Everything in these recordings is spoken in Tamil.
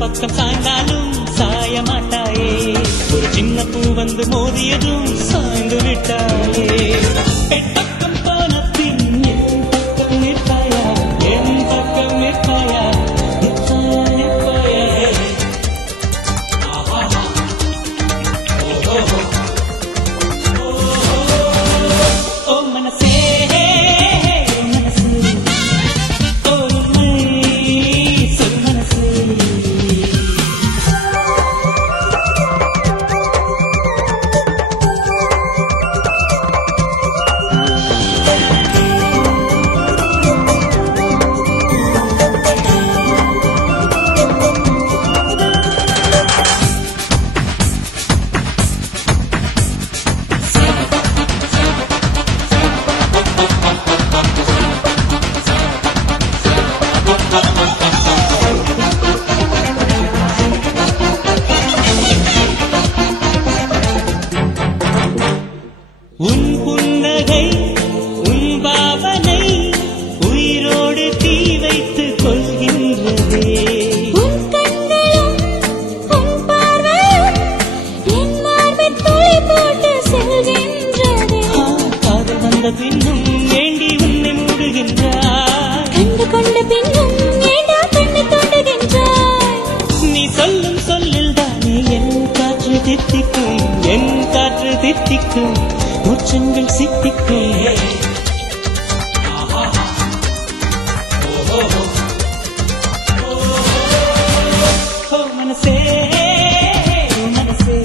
பக்கம் சாய்ந்தாலும் சாய மாட்டாயே, ஒரு சின்ன பூ வந்து மோதியதும் சாய்ந்து விட்டாயே. பெட்டக்கம் போன பின் என் பக்கம் நிற்பாயா, என் பக்கம் நிற்பாயா, நிற்பாயா நிற்பாயா. ஓ மனசே உன் புன்னகை உன் பாவனை உயிரோடு தீ வைத்து கொள்கின்றதே. உன் கண்களும் உன் பார்வையும் என் மார்பில் துளி போட்டு செல்கின்றதே. காதல் வந்த பின்னும் வேண்டி உன்னை மூடுகின்றாய், கண்டு கொண்ட பின்னும் ஏண்டா கண்ணு தோண்டுகின்றாய். நீ சொல்லும் சொல்லில் தானே என் காற்று தித்திக்கும், என் காற்று தித்திக்கும், உச்சங்கள் சித்திக்கும். மனசே மனசே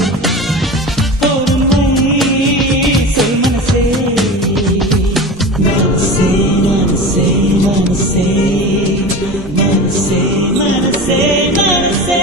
பொறுமை சொல் மனசே. மனசே மனசே மனசே மனசே மனசே மனசே.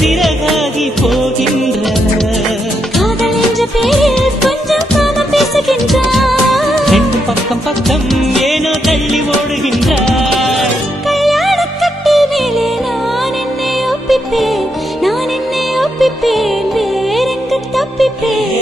சிறகாகி போகின்றன. காதல் என்ற பேரில் கொஞ்சம் காமம் பேசுகின்றாய், ரெண்டு பக்கம் பக்கம் ஏனோ தள்ளி ஓடுகின்றாய். கல்யாண கட்டில் மேலே நான் என்னை ஒப்பிப்பேன், நான் என்னை ஒப்பிப்பேன், வேறெங்கு தப்பிப்பேன்.